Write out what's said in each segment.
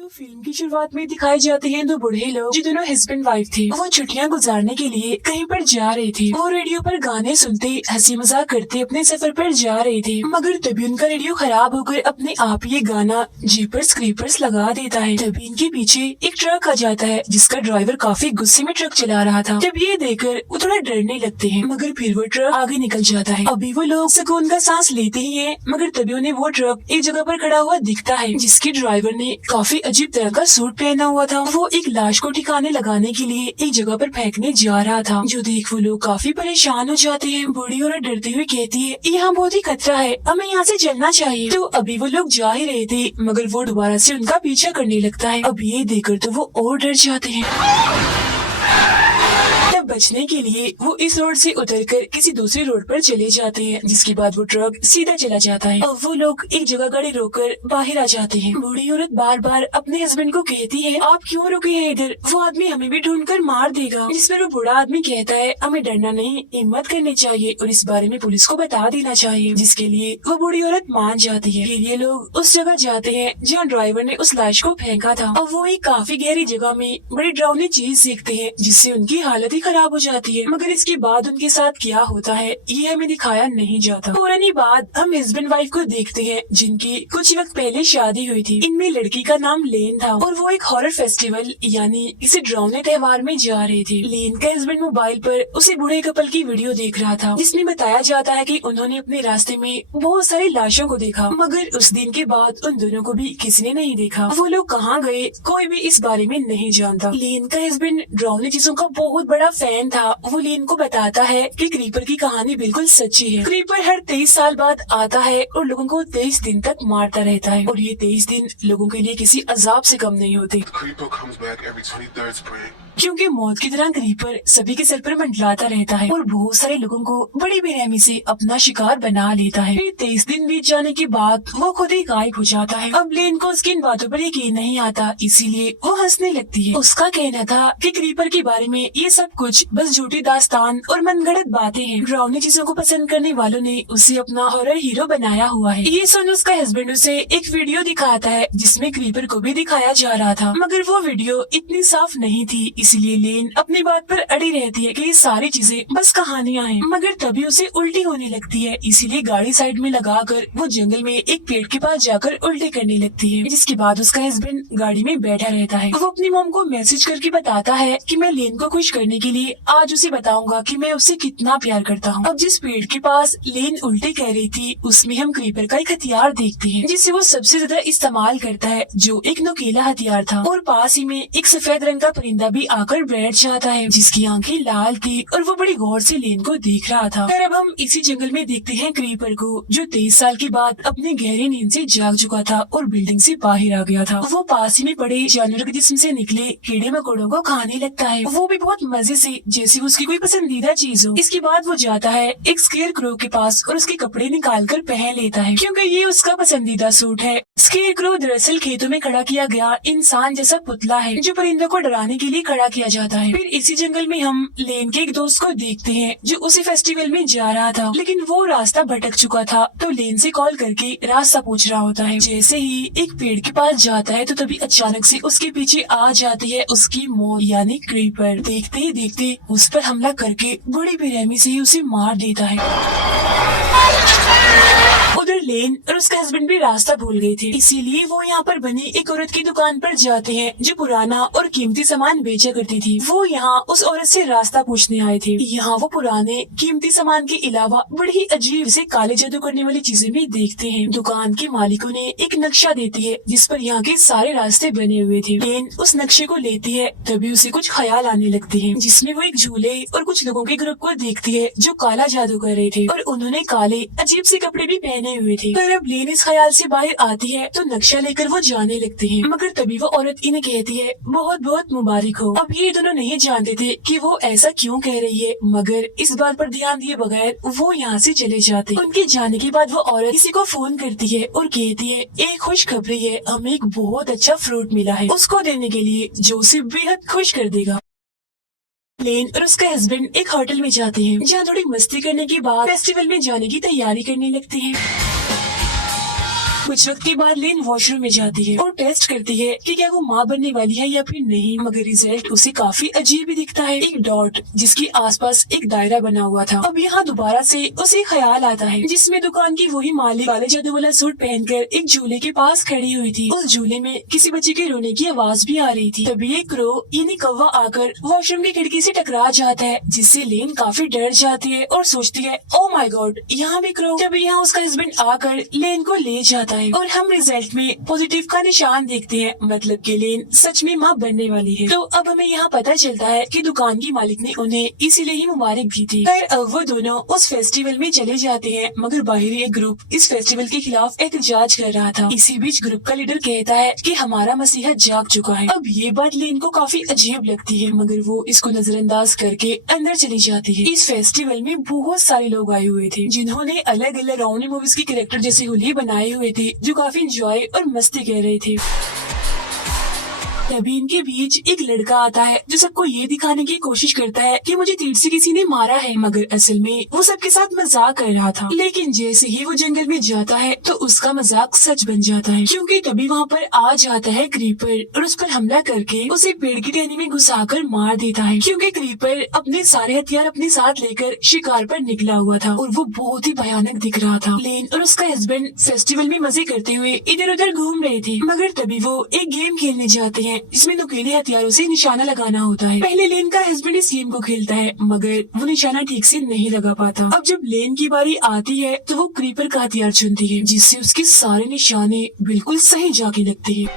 तो फिल्म की शुरुआत में दिखाए जाते हैं दो बूढ़े लोग जो दोनों हस्बैंड वाइफ थे। वो छुट्टियां गुजारने के लिए कहीं पर जा रहे थे। वो रेडियो पर गाने सुनते हंसी मजाक करते अपने सफर पर जा रहे थे, मगर तभी उनका रेडियो खराब होकर अपने आप ये गाना जीपर्स क्रीपर्स लगा देता है। तभी इनके पीछे एक ट्रक आ जाता है जिसका ड्राइवर काफी गुस्से में ट्रक चला रहा था। तब ये देखकर वो थोड़ा डरने लगते हैं, मगर फिर वो ट्रक आगे निकल जाता है। अभी वो लोग सुकून का सांस लेते ही है, मगर तभी उन्हें वो ट्रक एक जगह पर खड़ा हुआ दिखता है जिसके ड्राइवर ने काफी अजीब तरह का सूट पहना हुआ था। वो एक लाश को ठिकाने लगाने के लिए एक जगह पर फेंकने जा रहा था, जो देख वो लोग काफी परेशान हो जाते हैं। बूढ़ी औरत डरते हुए कहती है, यहाँ बहुत ही खतरा है, हमें यहाँ से चलना चाहिए। तो अभी वो लोग जा ही रहे थे, मगर वो दोबारा से उनका पीछा करने लगता है। अब ये देखकर तो वो और डर जाते हैं। तब बचने के लिए वो इस रोड से उतरकर किसी दूसरी रोड पर चले जाते हैं, जिसके बाद वो ट्रक सीधा चला जाता है। अब वो लोग एक जगह गाड़ी रोककर बाहर आ जाते हैं। बूढ़ी औरत बार बार अपने हस्बैंड को कहती है, आप क्यों रुके हैं इधर, वो आदमी हमें भी ढूंढकर मार देगा। जिस पर वो बूढ़ा आदमी कहता है, हमें डरना नहीं, हिम्मत करनी चाहिए और इस बारे में पुलिस को बता देना चाहिए। जिसके लिए वो बूढ़ी औरत मान जाती है। फिर ये लोग उस जगह जाते हैं जहाँ ड्राइवर ने उस लाश को फेंका था। अब वो एक काफी गहरी जगह में बड़ी डरावनी चीज देखते हैं, जिससे उनकी हालत ही खराब हो जाती है। मगर इसके बाद उनके साथ क्या होता है ये हमें दिखाया नहीं जाता। पुरानी बात हम हस्बैंड वाइफ को देखते हैं जिनकी कुछ वक्त पहले शादी हुई थी। इनमें लड़की का नाम लेन था और वो एक हॉरर फेस्टिवल यानी किसी डरावने त्योहार में जा रहे थे। लेन का हस्बैंड मोबाइल पर उसी बूढ़े कपल की वीडियो देख रहा था, जिसमें बताया जाता है कि उन्होंने अपने रास्ते में बहुत सारी लाशों को देखा, मगर उस दिन के बाद उन दोनों को भी किसी ने नहीं देखा। वो लोग कहाँ गए कोई भी इस बारे में नहीं जानता। लेन का हस्बैंड डरावनी चीजों का बहुत बड़ा फैन था। वो लेन को बताता है कि क्रीपर की कहानी बिल्कुल सच्ची है। क्रीपर हर 23 साल बाद आता है और लोगों को 23 दिन तक मारता रहता है, और ये 23 दिन लोगों के लिए किसी अजाब से कम नहीं होते, क्योंकि मौत की तरह क्रीपर सभी के सर पर मंडराता रहता है और बहुत सारे लोगों को बड़ी बेरहमी से अपना शिकार बना लेता है। फिर 23 दिन बीत जाने के बाद वो खुद ही गायब हो जाता है। अब लेन को उसकी इन बातों पर यकीन नहीं आता, इसीलिए वो हंसने लगती है। उसका कहना था कि क्रीपर के बारे में ये सब कुछ बस झूठी दास्तान और मनगढ़ंत बातें हैं। डरावनी चीजों को पसंद करने वालों ने उसे अपना हॉरर हीरो बनाया हुआ है। ये सुन उसका हस्बैंड उसे एक वीडियो दिखाता है जिसमें क्रीपर को भी दिखाया जा रहा था, मगर वो वीडियो इतनी साफ नहीं थी, इसलिए लेन अपनी बात पर अड़ी रहती है कि ये सारी चीजें बस कहानियां हैं। मगर तभी उसे उल्टी होने लगती है, इसीलिए गाड़ी साइड में लगाकर वो जंगल में एक पेड़ के पास जाकर उल्टी करने लगती है। जिसके बाद उसका हस्बैंड गाड़ी में बैठा रहता है। वो अपनी मॉम को मैसेज करके बताता है कि मैं लेन को खुश करने के लिए आज उसे बताऊंगा कि मैं उससे कितना प्यार करता हूँ। अब जिस पेड़ के पास लेन उल्टी कह रही थी उसमें हम क्रीपर का एक हथियार देखते हैं जिसे वो सबसे ज्यादा इस्तेमाल करता है, जो एक नुकीला हथियार था। और पास ही में एक सफेद रंग का परिंदा भी आकर बैठ जाता है जिसकी आंखें लाल थी और वो बड़ी गौर से लेन को देख रहा था। फिर अब हम इसी जंगल में देखते हैं क्रीपर को, जो 23 साल के बाद अपने गहरी नींद से जाग चुका था और बिल्डिंग से बाहर आ गया था। वो पास ही में पड़े जानवर के जिस्म से निकले कीड़े मकोड़ों को खाने लगता है, वो भी बहुत मजे से, जैसे उसकी कोई पसंदीदा चीज हो। इसके बाद वो जाता है एक स्केयर क्रो के पास और उसके कपड़े निकाल कर पहन लेता है, क्योंकि ये उसका पसंदीदा सूट है। स्केयर क्रो दरअसल खेतों में खड़ा किया गया इंसान जैसा पुतला है जो परिंदों को डराने के लिए खड़ा किया जाता है। फिर इसी जंगल में हम लेन के एक दोस्त को देखते हैं जो उसी फेस्टिवल में जा रहा था, लेकिन वो रास्ता भटक चुका था, तो लेन से कॉल करके रास्ता पूछ रहा होता है। जैसे ही एक पेड़ के पास जाता है तो तभी अचानक से उसके पीछे आ जाती है उसकी मौत यानी क्रीपर। देखते ही देखते उस पर हमला करके बड़ी बेरहमी से ही उसे मार देता है। उधर लेन और उसका हस्बैंड भी रास्ता भूल गए थे, इसीलिए वो यहाँ पर बनी एक औरत की दुकान पर जाते हैं जो पुराना और कीमती सामान बेचा करती थी। वो यहाँ उस औरत से रास्ता पूछने आए थे। यहाँ वो पुराने कीमती सामान के अलावा बड़ी ही अजीब से काले जादू करने वाली चीजें भी देखते हैं। दुकान के मालिकों ने एक नक्शा देती है जिस पर यहाँ के सारे रास्ते बने हुए थे। लेन उस नक्शे को लेती है, तभी उसे कुछ ख्याल आने लगते हैं, जिसमें वो एक झूले और कुछ लोगों के ग्रुप को देखती है जो काला जादू कर रहे थे और उन्होंने काले अजीब से कपड़े भी पहने हुए थे। पर अब लेन इस ख्याल से बाहर आती है तो नक्शा लेकर वो जाने लगते हैं, मगर तभी वो औरत इन्हें कहती है, बहुत बहुत मुबारक हो। अब ये दोनों नहीं जानते थे कि वो ऐसा क्यों कह रही है, मगर इस बात पर ध्यान दिए बगैर वो यहाँ से चले जाते। उनके जाने के बाद वो औरत किसी को फोन करती है और कहती है, एक खुशखबरी है, हमें एक बहुत अच्छा फ्रूट मिला है उसको देने के लिए जो उसे बेहद खुश कर देगा। लेन और उसका हस्बैंड एक होटल में जाते हैं जहाँ थोड़ी मस्ती करने के बाद फेस्टिवल में जाने की तैयारी करने लगते हैं। कुछ वक्त के बाद लेन वॉशरूम में जाती है और टेस्ट करती है कि क्या वो माँ बनने वाली है या फिर नहीं, मगर रिजल्ट उसे काफी अजीब ही दिखता है। एक डॉट जिसके आसपास एक दायरा बना हुआ था। अब यहाँ दोबारा से उसे ख्याल आता है जिसमें दुकान की वही मालिक काले जादू वाला सूट पहनकर एक झूले के पास खड़ी हुई थी। उस झूले में किसी बच्चे के रोने की आवाज भी आ रही थी। तभी एक क्रो यानी कौवा आकर वॉशरूम की खिड़की से टकरा जाता है, जिससे लेन काफी डर जाती है और सोचती है ओ माय गॉड यहाँ भी क्रो। तभी यहाँ उसका हस्बैंड आकर लेन को ले जाता है और हम रिजल्ट में पॉजिटिव का निशान देखते हैं, मतलब कि लेन सच में माँ बनने वाली है। तो अब हमें यहाँ पता चलता है कि दुकान की मालिक ने उन्हें इसीलिए ही मुबारक दी थी। खैर अब वो दोनों उस फेस्टिवल में चले जाते हैं, मगर बाहरी एक ग्रुप इस फेस्टिवल के खिलाफ एहतजाज कर रहा था। इसी बीच ग्रुप का लीडर कहता है कि हमारा मसीहा जाग चुका है। अब ये बात लेन को काफी अजीब लगती है, मगर वो इसको नजरअंदाज करके अंदर चली जाती है। इस फेस्टिवल में बहुत सारे लोग आए हुए थे जिन्होंने अलग अलग राउंड मूवीज के कैरेक्टर जैसे होली बनाए हुए थे, जो काफी एंजॉय और मस्ती कर रहे थे। तभी इनके बीच एक लड़का आता है जो सबको ये दिखाने की कोशिश करता है कि मुझे तीर से किसी ने मारा है, मगर असल में वो सबके साथ मजाक कर रहा था। लेकिन जैसे ही वो जंगल में जाता है तो उसका मजाक सच बन जाता है, क्योंकि तभी वहाँ पर आ जाता है क्रीपर और उस पर हमला करके उसे पेड़ की टहनी में घुसाकर मार देता है। क्योंकि क्रीपर अपने सारे हथियार अपने साथ लेकर शिकार पर निकला हुआ था और वो बहुत ही भयानक दिख रहा था। लेन और उसका हस्बैंड फेस्टिवल में मजे करते हुए इधर उधर घूम रहे थे, मगर तभी वो एक गेम खेलने जाते हैं जिसमें नुकीले हथियारों से निशाना लगाना होता है। पहले लेन का हस्बैंड इस गेम को खेलता है, मगर वो निशाना ठीक से नहीं लगा पाता। अब जब लेन की बारी आती है तो वो क्रीपर का हथियार चुनती है, जिससे उसके सारे निशाने बिल्कुल सही जाके लगते हैं।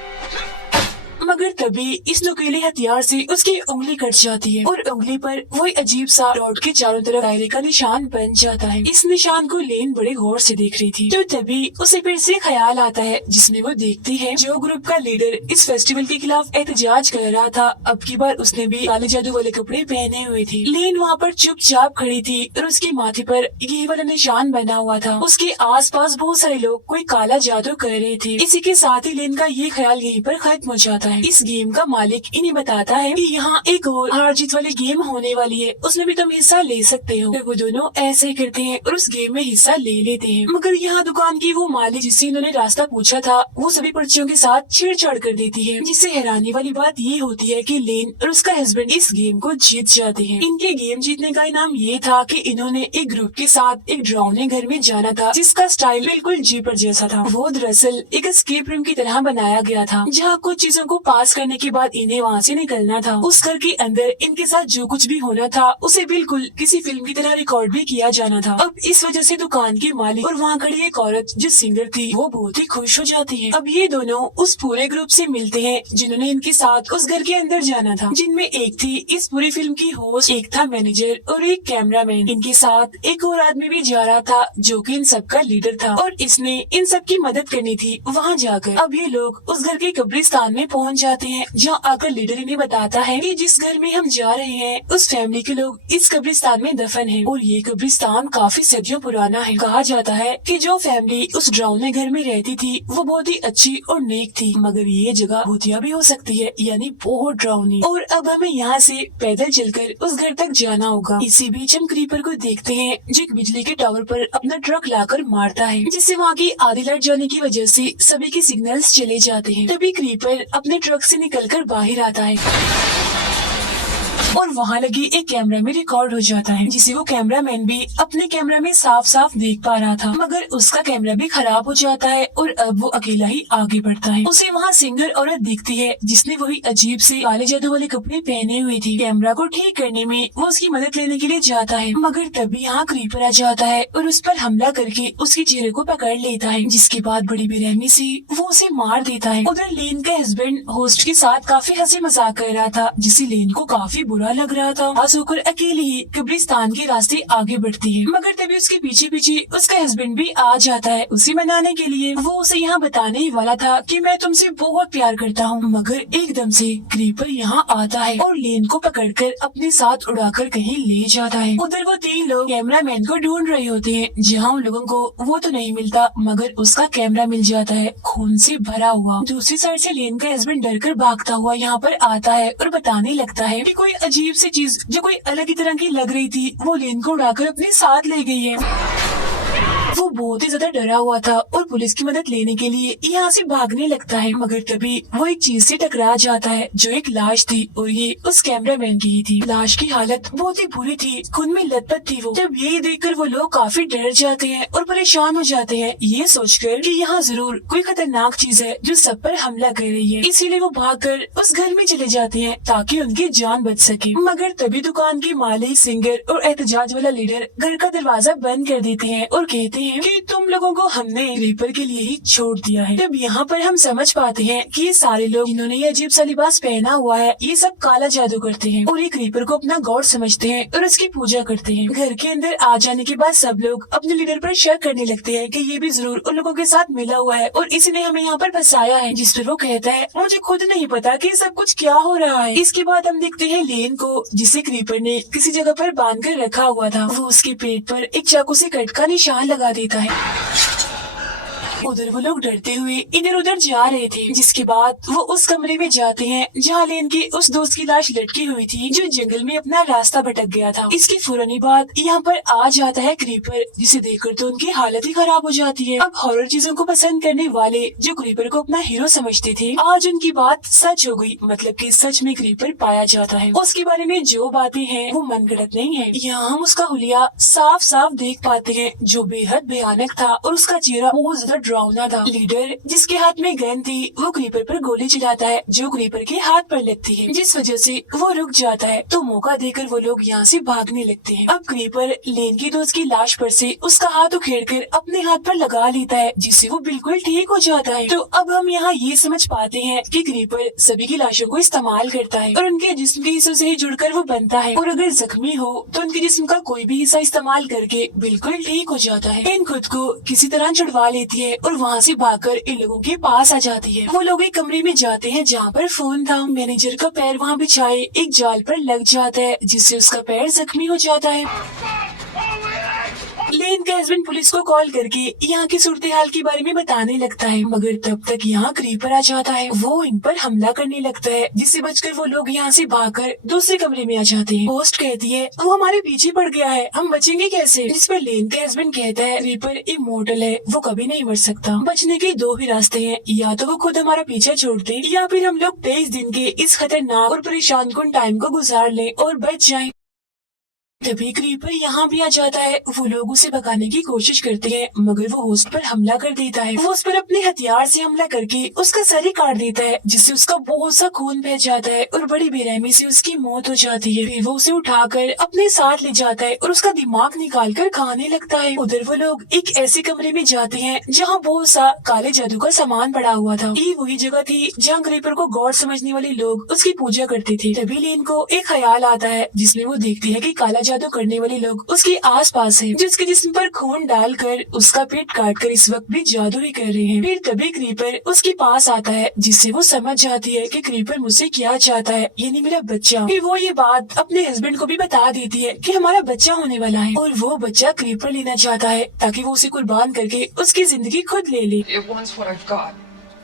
मगर तभी इस नुकीले हथियार से उसकी उंगली कट जाती है और उंगली पर वही अजीब सा रॉड के चारों तरफ दायरे का निशान बन जाता है। इस निशान को लेन बड़े गौर से देख रही थी, तो तभी उसे फिर से ख्याल आता है, जिसमें वो देखती है जो ग्रुप का लीडर इस फेस्टिवल के खिलाफ एहतजाज कर रहा था, अब की बार उसने भी काले जादू वाले कपड़े पहने हुए थे। लेन वहाँ पर चुपचाप खड़ी थी और उसके माथे पर ये वाला निशान बना हुआ था। उसके आसपास बहुत सारे लोग कोई काला जादू कर रहे थे। इसी के साथ ही लेन का ये ख्याल यहीं पर खत्म हो जाता है। इस गेम का मालिक इन्हें बताता है कि यहाँ एक और हार जीत वाली गेम होने वाली है, उसमें भी तुम हिस्सा ले सकते हो। तो वो दोनों ऐसे ही करते हैं और उस गेम में हिस्सा ले लेते हैं। मगर यहाँ दुकान की वो मालिक जिससे इन्होंने रास्ता पूछा था, वो सभी पर्चियों के साथ छेड़छाड़ कर देती है, जिससे हैरानी वाली बात ये होती है कि लेन और उसका हस्बैंड इस गेम को जीत जाते हैं। इनके गेम जीतने का इनाम ये था कि इन्होंने एक ग्रुप के साथ एक डरावने घर में जाना था, जिसका स्टाइल बिल्कुल जीपर जैसा था। वो दरअसल एक एस्केप रूम की तरह बनाया गया था, जहाँ कुछ चीजों को पास करने के बाद इन्हें वहाँ से निकलना था। उस घर के अंदर इनके साथ जो कुछ भी होना था उसे बिल्कुल किसी फिल्म की तरह रिकॉर्ड भी किया जाना था। अब इस वजह से दुकान की मालिक और वहाँ खड़ी एक औरत जो सिंगर थी वो बहुत ही खुश हो जाती है। अब ये दोनों उस पूरे ग्रुप से मिलते हैं जिन्होंने इनके साथ उस घर के अंदर जाना था, जिनमें एक थी इस पूरी फिल्म की होस्ट, एक था मैनेजर और एक कैमरामैन। इनके साथ एक और आदमी भी जा रहा था जो कि इन सबका लीडर था और इसने इन सब की मदद करनी थी वहाँ जाकर। अब ये लोग उस घर के कब्रिस्तान में पहुँच जाते हैं, जहाँ आकर लीडर इन्हें बताता है कि जिस घर में हम जा रहे हैं उस फैमिली के लोग इस कब्रिस्तान में दफन हैं और ये कब्रिस्तान काफी सदियों पुराना है। कहा जाता है कि जो फैमिली उस डरावने घर में रहती थी वो बहुत ही अच्छी और नेक थी, मगर ये जगह भूतिया भी हो सकती है, यानी बहुत डरावनी। और अब हमें यहाँ से पैदल चलकर उस घर तक जाना होगा। इसी बीच हम क्रीपर को देखते हैं जो एक बिजली के टावर पर अपना ट्रक लाकर मारता है, जिससे वहाँ की आधी लाइट जाने की वजह से सभी के सिग्नल्स चले जाते हैं। तभी क्रीपर अपने ट्रक से निकलकर बाहर आता है और वहाँ लगी एक कैमरा में रिकॉर्ड हो जाता है, जिसे वो कैमरामैन भी अपने कैमरा में साफ साफ देख पा रहा था, मगर उसका कैमरा भी खराब हो जाता है और अब वो अकेला ही आगे बढ़ता है। उसे वहाँ सिंगर औरत दिखती है जिसने वही अजीब से काले जादू वाले कपड़े पहने हुए थे। कैमरा को ठीक करने में वो उसकी मदद लेने के लिए जाता है, मगर तभी यहाँ क्रीपर आ जाता है और उस पर हमला करके उसके चेहरे को पकड़ लेता है, जिसके बाद बड़ी बेरहमी से वो उसे मार देता है। उधर लेन का हस्बैंड होस्ट के साथ काफी हंसी मजाक कर रहा था, जिससे लेन को काफी बुरा लग रहा था। पास होकर अकेले ही कब्रिस्तान के रास्ते आगे बढ़ती है, मगर तभी उसके पीछे पीछे उसका हस्बैंड भी आ जाता है उसे मनाने के लिए। वो उसे यहाँ बताने ही वाला था कि मैं तुमसे बहुत प्यार करता हूँ, मगर एकदम से क्रीपर यहाँ आता है और लेन को पकड़कर अपने साथ उड़ाकर कहीं ले जाता है। उधर वो तीन लोग कैमरामैन को ढूंढ रहे होते हैं, जहाँ उन लोगों को वो तो नहीं मिलता, मगर उसका कैमरा मिल जाता है खून से भरा हुआ। दूसरी साइड से लेन का हस्बैंड डर कर भागता हुआ यहाँ पर आता है और बताने लगता है कि कोई अजीब सी चीज जो कोई अलग ही तरह की लग रही थी वो लेन को उड़ाकर अपने साथ ले गई है। वो बहुत ही ज्यादा डरा हुआ था और पुलिस की मदद लेने के लिए यहाँ से भागने लगता है, मगर तभी वो एक चीज से टकरा जाता है जो एक लाश थी और ये उस कैमरामैन की ही थी। लाश की हालत बहुत ही बुरी थी, खून में लथपथ थी वो। जब ये देखकर वो लोग काफी डर जाते हैं और परेशान हो जाते हैं, ये सोचकर कि यहाँ जरूर कोई खतरनाक चीज है जो सब पर हमला कर रही है। इसीलिए वो भागकर उस घर में चले जाते हैं ताकि उनकी जान बच सके। मगर तभी दुकान के मालिक, सिंगर और एहतजाज वाला लीडर घर का दरवाजा बंद कर देते हैं और कहते हैं कि तुम लोगों को हमने क्रीपर के लिए ही छोड़ दिया है। तब यहाँ पर हम समझ पाते हैं कि ये सारे लोग जिन्होंने ये अजीब सा लिबास पहना हुआ है, ये सब काला जादू करते हैं और ये क्रीपर को अपना गॉड समझते हैं और उसकी पूजा करते हैं। घर के अंदर आ जाने के बाद सब लोग अपने लीडर पर शक करने लगते हैं कि ये भी जरूर उन लोगों के साथ मिला हुआ है और इसी ने हमें यहाँ पर फंसाया है। जिस पर वो कहता है मुझे खुद नहीं पता कि सब कुछ क्या हो रहा है। इसके बाद हम देखते हैं लेन को, जिसे क्रीपर ने किसी जगह पर बांध कर रखा हुआ था। वो उसके पेट पर एक चाकू से कट का निशान लगा देता है। उधर वो लोग डरते हुए इधर उधर जा रहे थे। जिसके बाद वो उस कमरे में जाते हैं जहाँ लेन की उस दोस्त की लाश लटकी हुई थी जो जंगल में अपना रास्ता भटक गया था। इसके फौरन बाद यहाँ पर आ जाता है क्रीपर, जिसे देखकर तो उनकी हालत ही खराब हो जाती है। अब हॉरर चीजों को पसंद करने वाले जो क्रीपर को अपना हीरो समझते थे, आज उनकी बात सच हो गई। मतलब कि सच में क्रीपर पाया जाता है। उसके बारे में जो बातें हैं वो मनगढ़ंत नहीं है। यहाँ हम उसका हुलिया साफ साफ देख पाते हैं जो बेहद भयानक था और उसका चेहरा बहुत ज्यादा डरावना था। लीडर जिसके हाथ में गन थी वो क्रीपर पर गोली चलाता है जो क्रीपर के हाथ पर लगती है, जिस वजह से वो रुक जाता है। तो मौका देकर वो लोग यहाँ से भागने लगते हैं। अब क्रीपर लेन की दोस्त की लाश पर से उसका हाथ उखेड़कर अपने हाथ पर लगा लेता है, जिससे वो बिल्कुल ठीक हो जाता है। तो अब हम यहाँ ये समझ पाते हैं कि क्रीपर सभी की लाशों को इस्तेमाल करता है और उनके जिस्म के हिस्सों से ही जुड़कर वो बनता है और अगर जख्मी हो तो उनके जिस्म का कोई भी हिस्सा इस्तेमाल करके बिल्कुल ठीक हो जाता है। लेन खुद को किसी तरह छुड़वा लेती है और वहाँ से भागकर इन लोगों के पास आ जाती है। वो लोग एक कमरे में जाते हैं जहाँ पर फोन था। मैनेजर का पैर वहाँ बिछाए एक जाल पर लग जाता है, जिससे उसका पैर जख्मी हो जाता है। लेन का हस्बैंड पुलिस को कॉल करके यहाँ की सूरत हाल के बारे में बताने लगता है, मगर तब तक यहाँ क्रीपर आ जाता है। वो इन पर हमला करने लगता है, जिससे बचकर वो लोग यहाँ से भागकर दूसरे कमरे में आ जाते हैं। होस्ट कहती है वो हमारे पीछे पड़ गया है, हम बचेंगे कैसे? जिस पर लेन का हस्बैंड कहता है क्रीपर इमोर्टल है, वो कभी नहीं मर सकता। बचने के दो ही रास्ते हैं, या तो वो खुद हमारा पीछा छोड़ दे या फिर हम लोग 23 दिन के इस खतरनाक और परेशान कुन टाइम को गुजार लें और बच जाएं। तभी क्रीपर यहाँ भी आ जाता है। वो लोग उसे भगाने की कोशिश करते हैं, मगर वो होस्ट पर हमला कर देता है। वो उस पर अपने हथियार से हमला करके उसका सर ही काट देता है, जिससे उसका बहुत सा खून बह जाता है और बड़ी बेरहमी से उसकी मौत हो जाती है। फिर वो उसे उठाकर अपने साथ ले जाता है और उसका दिमाग निकाल कर खाने लगता है। उधर वो लोग एक ऐसे कमरे में जाते हैं जहाँ बहुत सा काले जादू का सामान पड़ा हुआ था। ये वही जगह थी जहाँ क्रीपर को गॉड समझने वाले लोग उसकी पूजा करते थे। तभी लेन को एक ख्याल आता है, जिसमें वो देखती है कि काला जादू करने वाले लोग उसके आसपास हैं, जिसके जिस्म पर खून डालकर उसका पेट काटकर इस वक्त भी जादू ही कर रहे हैं। फिर तभी क्रीपर उसके पास आता है, जिससे वो समझ जाती है कि क्रीपर मुझसे क्या चाहता है, यानी मेरा बच्चा। फिर वो ये बात अपने हस्बैंड को भी बता देती है कि हमारा बच्चा होने वाला है और वो बच्चा क्रीपर लेना चाहता है ताकि वो उसे कुर्बान करके उसकी जिंदगी खुद ले ले।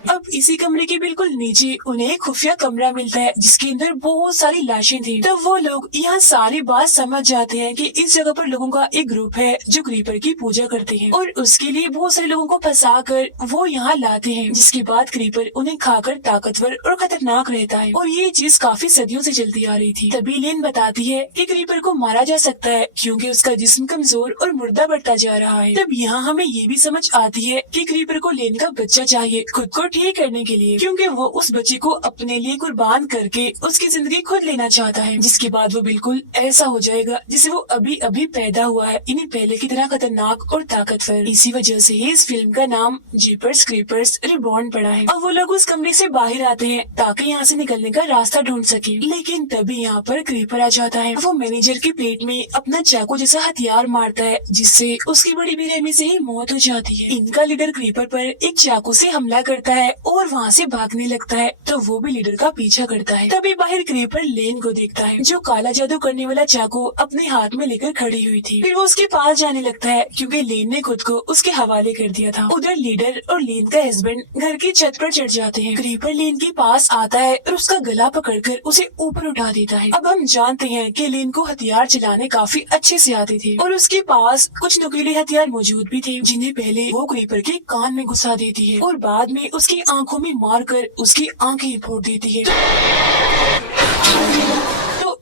अब इसी कमरे के बिल्कुल नीचे उन्हें एक खुफिया कमरा मिलता है, जिसके अंदर बहुत सारी लाशें थी। तब वो लोग यहाँ सारी बात समझ जाते हैं कि इस जगह पर लोगों का एक ग्रुप है जो क्रीपर की पूजा करते हैं और उसके लिए बहुत सारे लोगों को फंसा कर वो यहाँ लाते हैं, जिसके बाद क्रीपर उन्हें खाकर ताकतवर और खतरनाक रहता है। और ये चीज काफी सदियों से चलती आ रही थी। तभी लेन बताती है कि क्रीपर को मारा जा सकता है क्योंकि उसका जिस्म कमजोर और मुर्दा बढ़ता जा रहा है। तब यहाँ हमें ये भी समझ आती है कि क्रीपर को लेन का बच्चा चाहिए खुद को ठीक करने के लिए, क्योंकि वो उस बच्चे को अपने लिए कुर्बान करके उसकी जिंदगी खुद लेना चाहता है, जिसके बाद वो बिल्कुल ऐसा हो जाएगा जिसे वो अभी अभी पैदा हुआ है, इन्हें पहले की तरह खतरनाक और ताकतवर। इसी वजह से ही इस फिल्म का नाम जीपर्स क्रीपर्स रिबॉर्न पड़ा है। अब वो लोग उस कमरे से बाहर आते हैं ताकि यहाँ से निकलने का रास्ता ढूंढ सके, लेकिन तभी यहाँ पर क्रीपर आ जाता है। वो मैनेजर के पेट में अपना चाकू जैसा हथियार मारता है, जिससे उसकी बड़ी बेरहमी से ही मौत हो जाती है। इनका लीडर क्रीपर पर एक चाकू से हमला करता है है और वहाँ से भागने लगता है तो वो भी लीडर का पीछा करता है। तभी बाहर क्रीपर लेन को देखता है जो काला जादू करने वाला चाकू अपने हाथ में लेकर खड़ी हुई थी। फिर वो उसके पास जाने लगता है क्योंकि लेन ने खुद को उसके हवाले कर दिया था। उधर लीडर और लेन का हस्बैंड घर की छत पर चढ़ जाते हैं। क्रीपर लेन के पास आता है और उसका गला पकड़कर उसे ऊपर उठा देता है। अब हम जानते हैं कि लेन को हथियार चलाने काफी अच्छे से आते थे और उसके पास कुछ नुकीले हथियार मौजूद भी थे जिन्हें पहले वो क्रीपर के कान में घुसा देती है और बाद में उसकी आंखों में मारकर उसकी आंखें फोड़ देती है।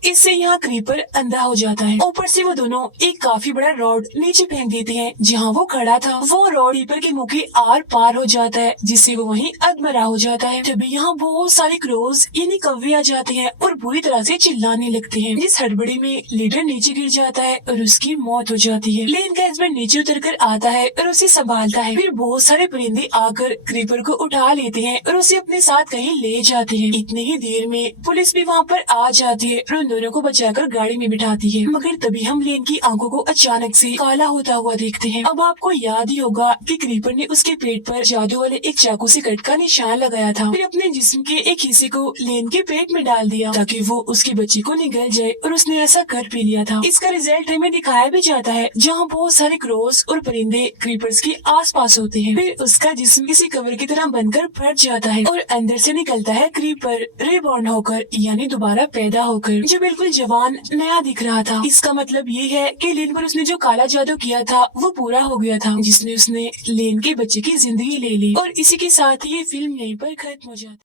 इससे यहाँ क्रीपर अंधा हो जाता है। ऊपर से वो दोनों एक काफी बड़ा रॉड नीचे फेंक देते हैं जहाँ वो खड़ा था। वो रॉड क्रीपर के मुंह के आर पार हो जाता है जिससे वो वहीं अधमरा हो जाता है। तभी यहाँ बहुत सारे क्रोज यानी कौवे आ जाते हैं और बुरी तरह से चिल्लाने लगते हैं। जिस हड़बड़ी में लीडर नीचे गिर जाता है और उसकी मौत हो जाती है। लेन का हस्बैंड नीचे उतर कर आता है और उसे संभालता है। फिर बहुत सारे परिंदे आकर क्रीपर को उठा लेते हैं और उसे अपने साथ कहीं ले जाते हैं। इतनी ही देर में पुलिस भी वहाँ पर आ जाती है और दोनों को बचाकर गाड़ी में बिठाती है। मगर तभी हम लेन की आंखों को अचानक से काला होता हुआ देखते हैं। अब आपको याद ही होगा कि क्रीपर ने उसके पेट पर जादू वाले एक चाकू से कट का निशान लगाया था। फिर अपने जिस्म के एक हिस्से को लेन के पेट में डाल दिया ताकि वो उसके बच्चे को निगल जाए और उसने ऐसा कर भी लिया था। इसका रिजल्ट हमें दिखाया भी जाता है जहाँ बहुत सारे क्रोस और परिंदे क्रीपर्स के आसपास होते हैं। फिर उसका जिस्म किसी कवर की तरह बनकर फट जाता है और अंदर से निकलता है क्रीपर रिबॉर्न होकर यानी दोबारा पैदा होकर, जो बिल्कुल जवान नया दिख रहा था। इसका मतलब ये है कि लेन पर उसने जो काला जादू किया था वो पूरा हो गया था जिसने उसने लेन के बच्चे की जिंदगी ले ली। और इसी के साथ ही ये फिल्म यहीं पर खत्म हो जाती है।